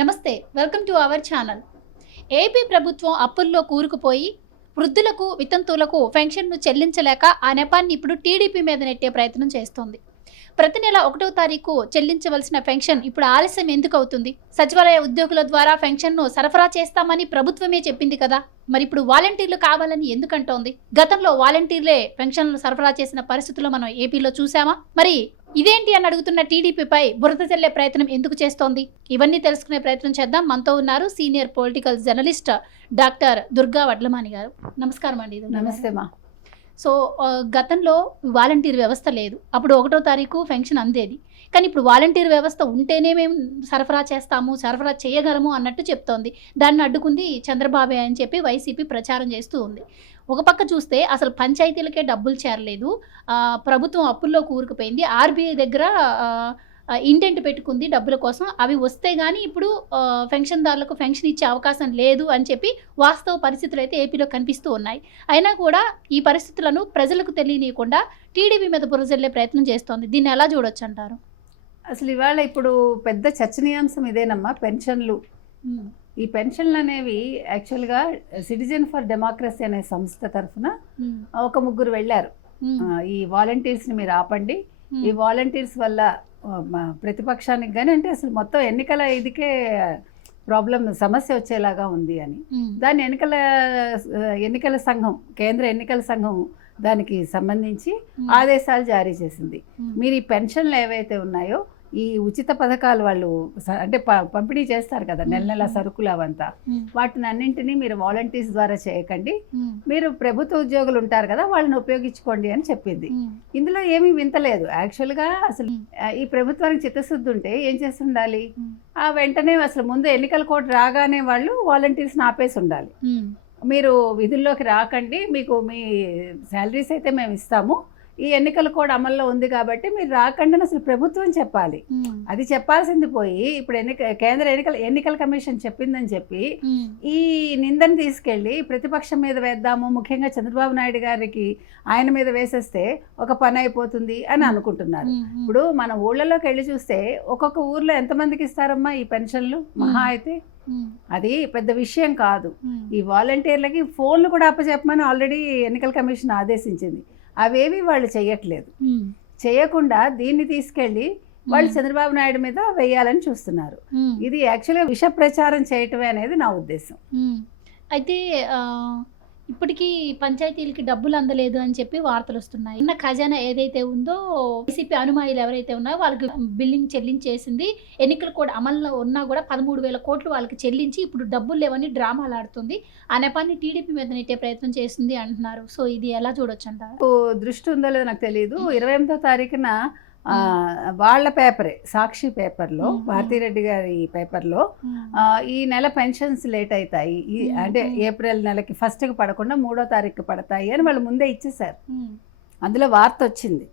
నమస్తే welcome to our channel. AP ప్రభుత్వం అప్పుల్లో కూరుకుపోయి వృద్ధులకు వితంతువులకు పెన్షన్ను చెల్లించలేక ఆ నెపాన్ని ఇప్పుడు టీడీపీ మీద నెట్టే ప్రయత్నం చేస్తోంది. ప్రతి నెల ఒకటో తారీఖు చెల్లించవలసిన పెన్షన్ ఇప్పుడు ఆలస్యం ఎందుకు అవుతుంది? సచివాలయ ఉద్యోగుల ద్వారా పెన్షన్ను సరఫరా చేస్తామని ప్రభుత్వమే చెప్పింది కదా. మరి ఇప్పుడు వాలంటీర్లు కావాలని ఎందుకంటోంది? గతంలో వాలంటీర్లే పెన్షన్లు సరఫరా చేసిన పరిస్థితులు మనం ఏపీలో చూసామా మరి ఇదేంటి అని అడుగుతున్న టీడీపీపై బురద చల్లే ప్రయత్నం ఎందుకు చేస్తోంది? ఇవన్నీ తెలుసుకునే ప్రయత్నం చేద్దాం. మనతో ఉన్నారు senior political journalist doctor Durga Vadlamani గారు. నమస్కారం అండి నమస్తే మా. సో గతంలో వాలంటీర్ వ్యవస్థ లేదు. అప్పుడు ఒకటో తారీఖు పెన్షన్ అందేది. కానీ ఇప్పుడు వాలంటీర్ వ్యవస్థ ఉంటేనే మేము సరఫరా చేస్తాము సరఫరా చేయగలము అన్నట్టు చెప్తోంది. దాన్ని అడ్డుకుంది చంద్రబాబే అని చెప్పి వైసీపీ ప్రచారం చేస్తూ ఉంది. ఒక పక్క చూస్తే అసలు పంచాయతీలకే డబ్బులు చేరలేదు. ప్రభుత్వం అప్పుల్లో కూరుకుపోయింది. ఆర్బీఐ దగ్గర ఇంటెంట్ పెట్టుకుంది డబ్బుల కోసం. అవి వస్తే కానీ ఇప్పుడు ఆ, పెన్షన్దారులకు పెన్షన్ ఇచ్చే అవకాశం లేదు అని చెప్పి వాస్తవ పరిస్థితులు అయితే ఏపీలో కనిపిస్తూ ఉన్నాయి. అయినా కూడా ఈ పరిస్థితులను ప్రజలకు తెలియనీయకుండా టీడీపీ మీద బురజల్లే ప్రయత్నం చేస్తోంది. దీన్ని ఎలా చూడొచ్చు అంటారు? అసలు ఇవాళ ఇప్పుడు పెద్ద చర్చనీయాంశం ఇదేనమ్మా పెన్షన్లు. ఈ పెన్షన్లు అనేవి యాక్చువల్గా సిటిజన్ ఫర్ డెమోక్రసీ అనే సంస్థ తరఫున ఒక ముగ్గురు వెళ్ళారు. ఈ వాలంటీర్స్ని మీరు ఆపండి. ఈ వాలంటీర్స్ వల్ల ప్రతిపక్షానికి కానీ అంటే అసలు మొత్తం ఎన్నికల ఇదికే ప్రాబ్లం సమస్య వచ్చేలాగా ఉంది అని. దాన్ని ఎన్నికల ఎన్నికల సంఘం కేంద్ర ఎన్నికల సంఘం దానికి సంబంధించి ఆదేశాలు జారీ చేసింది. మీరు ఈ పెన్షన్లు ఏవైతే ఉన్నాయో ఈ ఉచిత పథకాలు వాళ్ళు అంటే పంపిణీ చేస్తారు కదా నెల నెల సరుకులు అవంతా. వాటిని అన్నింటినీ మీరు వాలంటీర్స్ ద్వారా చేయకండి. మీరు ప్రభుత్వ ఉద్యోగులు ఉంటారు కదా వాళ్ళని ఉపయోగించుకోండి అని చెప్పింది. ఇందులో ఏమీ వింతలేదు యాక్చువల్గా అసలు ఈ ప్రభుత్వానికి చిత్తశుద్ధి ఉంటే ఏం చేసి ఉండాలి ఆ వెంటనే అసలు ముందు ఎన్నికల కోడ్ రాగానే వాళ్ళు వాలంటీర్స్ని ఆపేసి ఉండాలి. మీరు విధుల్లోకి రాకండి. మీకు మీ శాలరీస్ అయితే మేము ఇస్తాము. ఈ ఎన్నికల కోడ్ అమల్లో ఉంది కాబట్టి మీరు రాకండి అసలు ప్రభుత్వం చెప్పాలి. అది చెప్పాల్సింది పోయి ఇప్పుడు ఎన్నిక కేంద్ర ఎన్నికల ఎన్నికల కమిషన్ చెప్పిందని చెప్పి ఈ నిందను తీసుకెళ్ళి ప్రతిపక్షం మీద వేద్దాము ముఖ్యంగా చంద్రబాబు నాయుడు గారికి ఆయన మీద వేసేస్తే ఒక పని అయిపోతుంది అని అనుకుంటున్నారు. ఇప్పుడు మన ఊళ్ళలోకి వెళ్ళి చూస్తే ఒక్కొక్క ఊర్లో ఎంతమందికి ఇస్తారమ్మా ఈ పెన్షన్లు? మహా అయితే. అది పెద్ద విషయం కాదు. ఈ వాలంటీర్లకి ఫోన్లు కూడా అప్పచెప్పమని ఆల్రెడీ ఎన్నికల కమిషన్ ఆదేశించింది. అవేవి వాళ్ళు చేయట్లేదు చేయకుండా దీన్ని తీసుకెళ్ళి వాళ్ళు చంద్రబాబు నాయుడు మీద వేయాలని చూస్తున్నారు. ఇది యాక్చువల్గా విష ప్రచారం చేయటమే అనేది నా ఉద్దేశం. అయితే ఇప్పటికీ పంచాయతీలకి డబ్బులు అందలేదు అని చెప్పి వార్తలు వస్తున్నాయి. ఉన్న ఖజానా ఏదైతే ఉందో వైసీపీ అనుమాయులు ఎవరైతే ఉన్నారో వాళ్ళకి బిల్లింగ్ చెల్లించేసింది. ఎన్నికలు కూడా అమల్లో ఉన్నా కూడా పదమూడు వేల కోట్లు వాళ్ళకి చెల్లించి ఇప్పుడు డబ్బులు లేవని డ్రామాలు ఆడుతుంది. ఆ నెపాన్ని టీడీపీ మీద నెట్టే ప్రయత్నం చేస్తుంది అంటున్నారు. సో ఇది ఎలా చూడొచ్చు అంటారు? దృష్టి ఉందో లేదో నాకు తెలియదు ఇరవై ఎనిమిదో తారీఖున వాళ్ళ పేపరే సాక్షి పేపర్లో. భారతీరెడ్డి గారి పేపర్లో. ఈ నెల పెన్షన్స్ లేట్ అవుతాయి. ఈ. అంటే ఏప్రిల్ నెలకి ఫస్ట్కి పడకుండా మూడో తారీఖు పడతాయి అని వాళ్ళు ముందే ఇచ్చేశారు. అందులో వార్త వచ్చింది.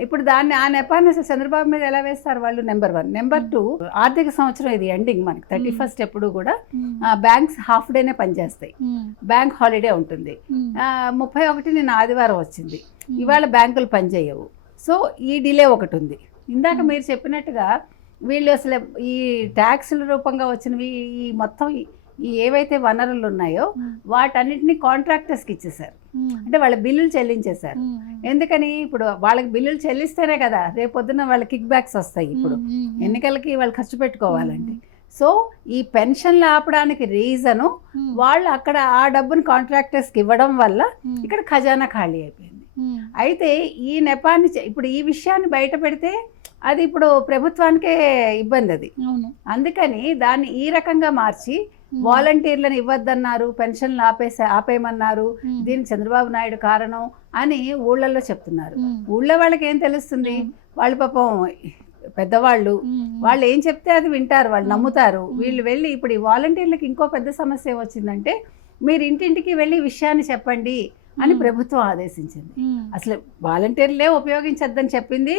ఇప్పుడు దాన్ని ఆ నెపాన్ని అసలు చంద్రబాబు మీద ఎలా వేస్తారు వాళ్ళు? Number one. నెంబర్ టూ ఆర్థిక సంవత్సరం ఇది ఎండింగ్ మనకి. థర్టీ ఫస్ట్ ఎప్పుడు కూడా బ్యాంక్స్ హాఫ్ డేనే పనిచేస్తాయి. బ్యాంక్ హాలిడే ఉంటుంది. ముప్పై ఒకటి నిన్న ఆదివారం వచ్చింది. ఇవాళ బ్యాంకులు పనిచేయవు. సో ఈ డిలే ఒకటి ఉంది ఇందాక. మీరు చెప్పినట్టుగా వీళ్ళు అసలు ఈ ట్యాక్సుల రూపంగా వచ్చినవి ఈ మొత్తం ఏవైతే వనరులు ఉన్నాయో వాటన్నిటిని కాంట్రాక్టర్స్కి ఇచ్చేసారు అంటే వాళ్ళ బిల్లులు చెల్లించేశారు. ఎందుకని ఇప్పుడు వాళ్ళకి బిల్లులు చెల్లిస్తేనే కదా రేపు పొద్దున్న వాళ్ళ కిక్ బ్యాక్స్ వస్తాయి ఇప్పుడు. ఎన్నికలకి వాళ్ళు ఖర్చు పెట్టుకోవాలండి సో ఈ పెన్షన్లు ఆపడానికి రీజను వాళ్ళు అక్కడ ఆ డబ్బుని కాంట్రాక్టర్స్కి ఇవ్వడం వల్ల ఇక్కడ ఖజానా ఖాళీ అయిపోయింది. అయితే ఈ నెపాన్ని ఇప్పుడు ఈ విషయాన్ని బయట పెడితే అది ఇప్పుడు ప్రభుత్వానికే ఇబ్బంది అది అందుకని దాన్ని ఈ రకంగా మార్చి వాలంటీర్లను ఇవ్వద్దన్నారు పెన్షన్లు ఆపేసే ఆపేయమన్నారు దీనికి చంద్రబాబు నాయుడు కారణం అని ఊళ్ళల్లో చెప్తున్నారు. ఊళ్ళో వాళ్ళకి ఏం తెలుస్తుంది? వాళ్ళు పాపం పెద్దవాళ్ళు. వాళ్ళు ఏం చెప్తే అది వింటారు వాళ్ళు మ్మ్. నమ్ముతారు. మ్మ్. వీళ్ళు వెళ్ళి ఇప్పుడు ఈ వాలంటీర్లకు ఇంకో పెద్ద సమస్య ఏమొచ్చిందంటే మీరు ఇంటింటికి వెళ్ళి విషయాన్ని చెప్పండి. అని. ప్రభుత్వం ఆదేశించింది. అసలు వాలంటీర్లే ఉపయోగించొద్దని చెప్పింది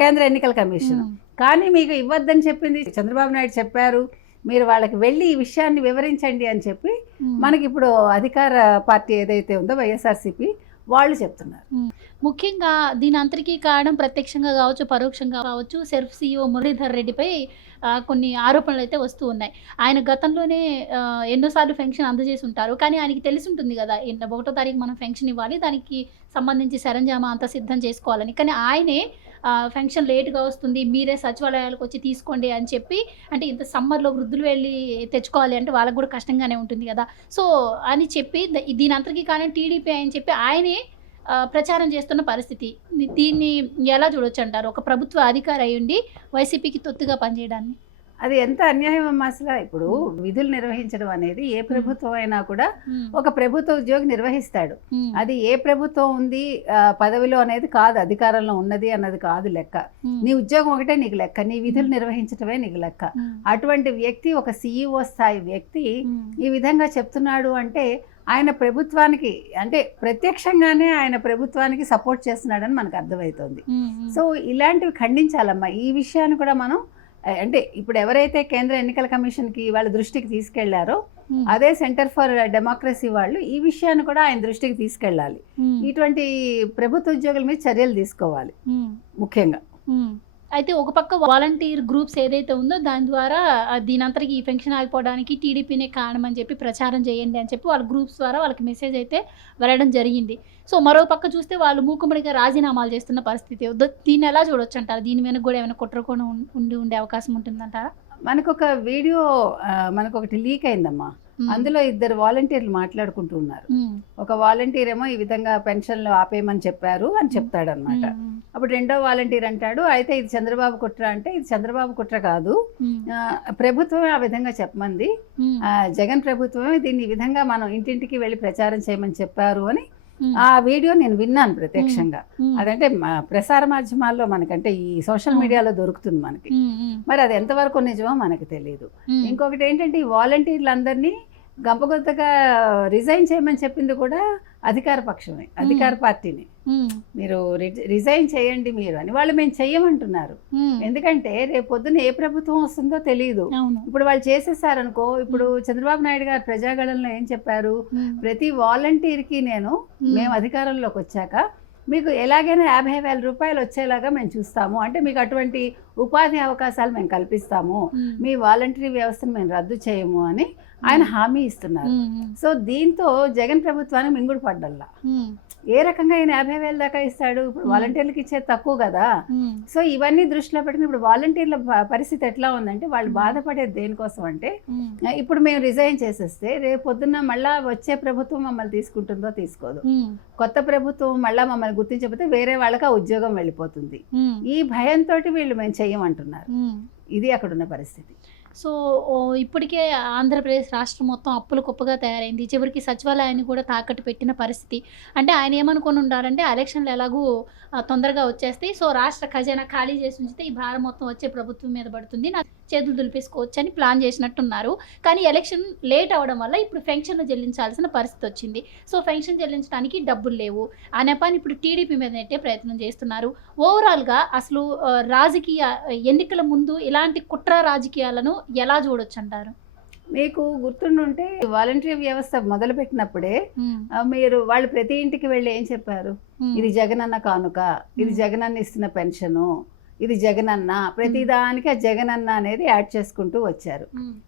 కేంద్ర ఎన్నికల కమిషన్. కానీ మీకు ఇవ్వద్దని చెప్పింది చంద్రబాబు నాయుడు చెప్పారు మీరు వాళ్ళకి వెళ్ళి ఈ విషయాన్ని వివరించండి అని చెప్పి మనకి ఇప్పుడు అధికార పార్టీ ఏదైతే ఉందో వైఎస్ఆర్సీపీ వాళ్ళు చెప్తున్నారు. ముఖ్యంగా దీని అంతటికీ కారణం ప్రత్యక్షంగా కావచ్చు పరోక్షంగా కావచ్చు సెల్ఫ్ సీఈఓ మురళీధర్ రెడ్డిపై కొన్ని ఆరోపణలు అయితే వస్తూ ఉన్నాయి. ఆయన గతంలోనే ఎన్నోసార్లు ఫెన్షన్ అందజేసి ఉంటారు కానీ ఆయనకి తెలిసి ఉంటుంది కదా ఇన్న- ఒకటో తారీఖు మనం ఫెన్షన్ ఇవ్వాలి దానికి సంబంధించి సరంజామా అంతా సిద్ధం చేసుకోవాలని. కానీ ఆయనే ఫంక్షన్ లేట్గా వస్తుంది మీరే సచివాలయాలకు వచ్చి తీసుకోండి అని చెప్పి అంటే ఇంత సమ్మర్లో వృద్ధులు వెళ్ళి తెచ్చుకోవాలి అంటే వాళ్ళకు కూడా కష్టంగానే ఉంటుంది కదా. సో అని చెప్పి దీని అంతటికీ కానీ టీడీపీ అని చెప్పి ఆయనే ప్రచారం చేస్తున్న పరిస్థితి. దీన్ని ఎలా చూడొచ్చు అంటారు ఒక ప్రభుత్వ అధికారి అయ్యుండి వైసీపీకి తొత్తుగా పనిచేయడాన్ని. అది ఎంత అన్యాయం అమ్మా అసలు. ఇప్పుడు విధులు నిర్వహించడం అనేది ఏ ప్రభుత్వం అయినా కూడా ఒక ప్రభుత్వ ఉద్యోగి నిర్వహిస్తాడు. అది ఏ ప్రభుత్వం ఉంది ఆ, పదవిలో అనేది కాదు అధికారంలో ఉన్నది అన్నది కాదు లెక్క. నీ ఉద్యోగం ఒకటే నీకు లెక్క. నీ విధులు నిర్వహించడమే నీకు లెక్క. అటువంటి వ్యక్తి ఒక సీఈఓ స్థాయి వ్యక్తి ఈ విధంగా చెప్తున్నాడు అంటే ఆయన ప్రభుత్వానికి అంటే ప్రత్యక్షంగానే ఆయన ప్రభుత్వానికి సపోర్ట్ చేస్తున్నాడని మనకు అర్థమవుతుంది. సో ఇలాంటివి ఖండించాలమ్మా. ఈ విషయాన్ని కూడా మనం అంటే ఇప్పుడు ఎవరైతే కేంద్ర ఎన్నికల కమిషన్కి వాళ్ళ దృష్టికి తీసుకెళ్ళారో అదే సెంటర్ ఫర్ డెమోక్రసీ వాళ్ళు ఈ విషయాన్ని కూడా ఆయన దృష్టికి తీసుకెళ్ళాలి. ఇటువంటి ప్రభుత్వ ఉద్యోగుల మీద చర్యలు తీసుకోవాలి. ముఖ్యంగా. అయితే ఒక పక్క వాలంటీర్ గ్రూప్స్ ఏదైతే ఉందో దాని ద్వారా దీనంతరికి ఈ ఫంక్షన్ ఆగిపోవడానికి టీడీపీనే కారణం అని చెప్పి ప్రచారం చేయండి అని చెప్పి వాళ్ళ గ్రూప్స్ ద్వారా వాళ్ళకి మెసేజ్ అయితే వెళ్ళడం జరిగింది. సో మరో పక్క చూస్తే వాళ్ళు మూకుమ్మడిగా రాజీనామాలు చేస్తున్న పరిస్థితి దీన్ని ఎలా చూడొచ్చు అంటారు? దీని వెనక కూడా ఏమైనా కుట్రకోణం ఉండి ఉండే అవకాశం ఉంటుందంటారా? మనకు ఒక వీడియో మనకు ఒకటి లీక్ అయిందమ్మా. అందులో ఇద్దరు వాలంటీర్లు మాట్లాడుకుంటూ ఉన్నారు. ఒక వాలంటీర్ ఏమో ఈ విధంగా పెన్షన్లు ఆపేయమని చెప్పారు అని చెప్తాడు అనమాట. అప్పుడు రెండో వాలంటీర్ అంటాడు అయితే ఇది చంద్రబాబు కుట్ర అంటే ఇది చంద్రబాబు కుట్ర కాదు మ్మ్. ఆ, ప్రభుత్వమే ఆ విధంగా చెప్పమంది జగన్ ప్రభుత్వమే దీన్ని ఈ విధంగా మనం ఇంటింటికి వెళ్ళి ప్రచారం చేయమని చెప్పారు అని. ఆ వీడియో నేను విన్నాను ప్రత్యక్షంగా. అదంటే ప్రసార మాధ్యమాల్లో మనకంటే ఈ సోషల్. మీడియాలో దొరుకుతుంది మనకి. మరి అది ఎంతవరకు నిజమో మనకు తెలియదు. ఇంకొకటి ఏంటంటే ఈ వాలంటీర్లందరినీ గంపగొత్తగా రిజైన్ చేయమని చెప్పింది కూడా అధికార పక్షమే అధికార పార్టీని. మీరు రిజైన్ చేయండి మీరు అని వాళ్ళు మేము చెయ్యమంటున్నారు. ఎందుకంటే రేపు పొద్దున్న ఏ ప్రభుత్వం వస్తుందో తెలియదు ఇప్పుడు వాళ్ళు చేసేసారనుకో ఇప్పుడు చంద్రబాబు నాయుడు గారు ప్రజాగళంలో ఏం చెప్పారు. ప్రతి వాలంటీర్కి నేను. మేము అధికారంలోకి వచ్చాక మీకు ఎలాగైనా యాభై వేల రూపాయలు వచ్చేలాగా మేము చూస్తాము అంటే మీకు అటువంటి ఉపాధి అవకాశాలు మేము కల్పిస్తాము. మీ వాలంటరీ వ్యవస్థను మేము రద్దు చేయము అని ఆయన హామీ ఇస్తున్నారు. సో దీంతో జగన్ ప్రభుత్వానికి మింగుడు పడ్డల్లా. ఏ రకంగా ఆయన యాభై వేల దాకా ఇస్తాడు ఇప్పుడు. వాలంటీర్లకు ఇచ్చేది తక్కువ కదా. సో ఇవన్నీ దృష్టిలో పెట్టుకుని ఇప్పుడు వాలంటీర్ల పరిస్థితి ఎట్లా ఉందంటే వాళ్ళు. బాధపడేది దేనికోసం అంటే ఇప్పుడు మేము రిజైన్ చేసేస్తే రేపు పొద్దున్న మళ్ళా వచ్చే ప్రభుత్వం మమ్మల్ని తీసుకుంటుందో తీసుకోదు. కొత్త ప్రభుత్వం మళ్ళా మమ్మల్ని గుర్తించకపోతే వేరే వాళ్ళకి ఆ ఉద్యోగం వెళ్ళిపోతుంది. ఈ భయంతో వీళ్ళు మేము చెయ్యమంటున్నారు. ఇది అక్కడున్న పరిస్థితి సో ఇప్పటికే ఆంధ్రప్రదేశ్ రాష్ట్రం మొత్తం అప్పులు కుప్పగా తయారైంది. చివరికి సచివాలయాన్ని కూడా తాకట్టు పెట్టిన పరిస్థితి. అంటే ఆయన ఏమనుకొని ఉండాలంటే ఎలక్షన్లు ఎలాగూ తొందరగా వచ్చేస్తాయి. సో రాష్ట్ర ఖజానా ఖాళీ చేసి ఉంచితే ఈ భారం మొత్తం వచ్చే ప్రభుత్వం మీద పడుతుంది. నాకు చేతులు దులిపేసుకోవచ్చు అని ప్లాన్ చేసినట్టున్నారు. కానీ ఎలక్షన్ లేట్ అవడం వల్ల ఇప్పుడు పెన్షన్లు చెల్లించాల్సిన పరిస్థితి వచ్చింది. సో పెన్షన్ చెల్లించడానికి డబ్బులు లేవు. ఆ నెపాన్ని ఇప్పుడు టీడీపీ మీద నెట్టే ప్రయత్నం చేస్తున్నారు. ఓవరాల్గా అసలు రాజకీయ ఎన్నికల ముందు ఇలాంటి కుట్ర రాజకీయాలను ఎలా చూడొచ్చు అంటారు మీకు గుర్తుండుంటే వాలంటరీ వ్యవస్థ మొదలుపెట్టినప్పుడే ఆ, మీరు వాళ్ళు ప్రతి ఇంటికి వెళ్ళి ఏం చెప్పారు? ఇది జగనన్న కానుక ఇది. జగనన్న ఇస్తున్న పెన్షను ఇది జగనన్న. ప్రతిదానికి ఆ జగనన్న అనేది యాడ్ చేసుకుంటూ వచ్చారు.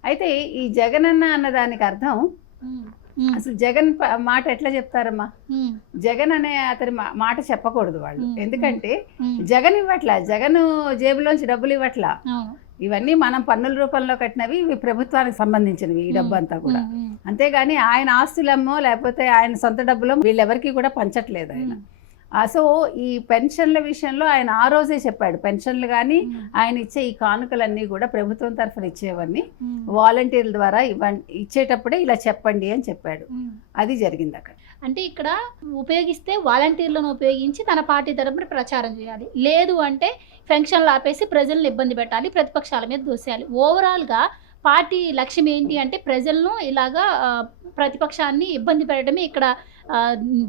అయితే ఈ జగనన్న అన్న దానికి అర్థం అసలు జగన్ మాట ఎట్లా చెప్తారమ్మా? జగన్ అనే అతని మాట చెప్పకూడదు వాళ్ళు. ఎందుకంటే జగన్ ఇవ్వట్లా. జగన్ జేబులోంచి డబ్బులు ఇవ్వట్లా. ఇవన్నీ మనం పన్నుల రూపంలో కట్టినవి ఇవి ప్రభుత్వానికి సంబంధించినవి ఈ డబ్బు అంతా కూడా. అంతేగాని ఆయన ఆస్తులమ్మో లేకపోతే ఆయన సొంత డబ్బులో వీళ్ళెవరికి కూడా పంచట్లేదు ఆయన. సో ఈ పెన్షన్ల విషయంలో ఆయన ఆ రోజే చెప్పాడు పెన్షన్లు కానీ ఆయన ఇచ్చే ఈ కానుకలన్నీ కూడా ప్రభుత్వం తరఫున ఇచ్చేవన్నీ వాలంటీర్ల ద్వారా ఇవ్వండి ఇచ్చేటప్పుడే ఇలా చెప్పండి అని చెప్పాడు. అది జరిగింది అక్కడ. అంటే ఇక్కడ ఉపయోగిస్తే వాలంటీర్లను ఉపయోగించి తన పార్టీ తరపున ప్రచారం చేయాలి లేదు అంటే ఫంక్షన్లు ఆపేసి ప్రజలను ఇబ్బంది పెట్టాలి ప్రతిపక్షాల మీద దోసేయాలి. ఓవరాల్గా పార్టీ లక్ష్యం ఏంటి అంటే ప్రజలను ఇలాగా ప్రతిపక్షాన్ని ఇబ్బంది పెట్టడమే ఇక్కడ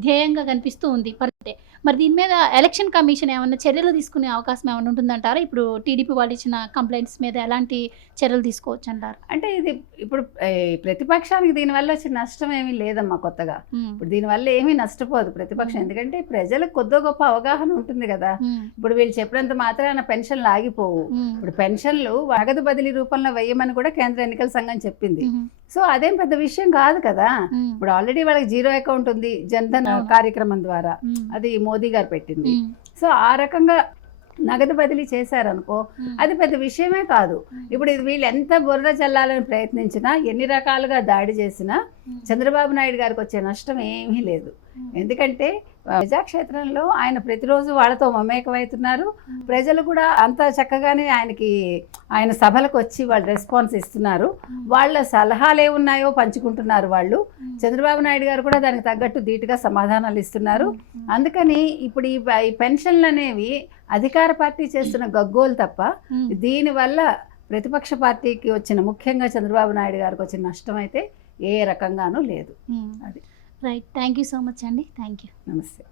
ధ్యేయంగా కనిపిస్తూ ఉంది. పరిస్థితి మరి దీని మీద ఎలక్షన్ కమిషన్ ఏమైనా చర్యలు తీసుకునే అవకాశం ఏమైనా ఉంటుందంటారా? ఇప్పుడు టీడీపీ వాళ్ళు ఇచ్చిన కంప్లైంట్స్ మీద ఎలాంటి చర్యలు తీసుకోవచ్చు అంటారు? అంటే ఇది ఇప్పుడు ప్రతిపక్షానికి దీనివల్ల వచ్చిన నష్టం ఏమీ లేదమ్మా కొత్తగా. ఇప్పుడు దీనివల్ల ఏమీ నష్టపోదు ప్రతిపక్షం. ఎందుకంటే ప్రజలకు కొద్దో గొప్ప అవగాహన ఉంటుంది కదా. ఇప్పుడు వీళ్ళు చెప్పినంత మాత్రాన పెన్షన్లు ఆగిపోవు. ఇప్పుడు పెన్షన్లు నగదు బదిలీ రూపంలో వేయమని కూడా కేంద్ర ఎన్నికల సంఘం చెప్పింది. సో అదేం పెద్ద విషయం కాదు కదా. ఇప్పుడు ఆల్రెడీ వాళ్ళకి జీరో అకౌంట్ ఉంది జన్ధన్. కార్యక్రమం ద్వారా. అది మోదీ గారు పెట్టింది. సో ఆ రకంగా నగదు బదిలీ చేశారనుకో అది పెద్ద విషయమే కాదు. ఇప్పుడు ఇది వీళ్ళు ఎంత బురద చల్లాలని ప్రయత్నించినా ఎన్ని రకాలుగా దాడి చేసినా చంద్రబాబు నాయుడు గారికి వచ్చే నష్టం ఏమీ లేదు. ఎందుకంటే ప్రజాక్షేత్రంలో ఆయన ప్రతిరోజు వాళ్ళతో మమేకమవుతున్నారు. ప్రజలు కూడా అంత చక్కగానే ఆయనకి ఆయన సభలకు వచ్చి వాళ్ళు రెస్పాన్స్ ఇస్తున్నారు. వాళ్ళ సలహాలు ఏమున్నాయో పంచుకుంటున్నారు వాళ్ళు. చంద్రబాబు నాయుడు గారు కూడా దానికి తగ్గట్టు ధీటుగా సమాధానాలు ఇస్తున్నారు. అందుకని ఇప్పుడు ఈ ఈ పెన్షన్లు అనేవి అధికార పార్టీ చేస్తున్న గగ్గోలు తప్ప దీనివల్ల ప్రతిపక్ష పార్టీకి వచ్చిన ముఖ్యంగా చంద్రబాబు నాయుడు గారికి వచ్చిన నష్టం అయితే ఏ రకంగానూ లేదు. అది. Right thank you so much అండి థ్యాంక్ యూ నమస్తే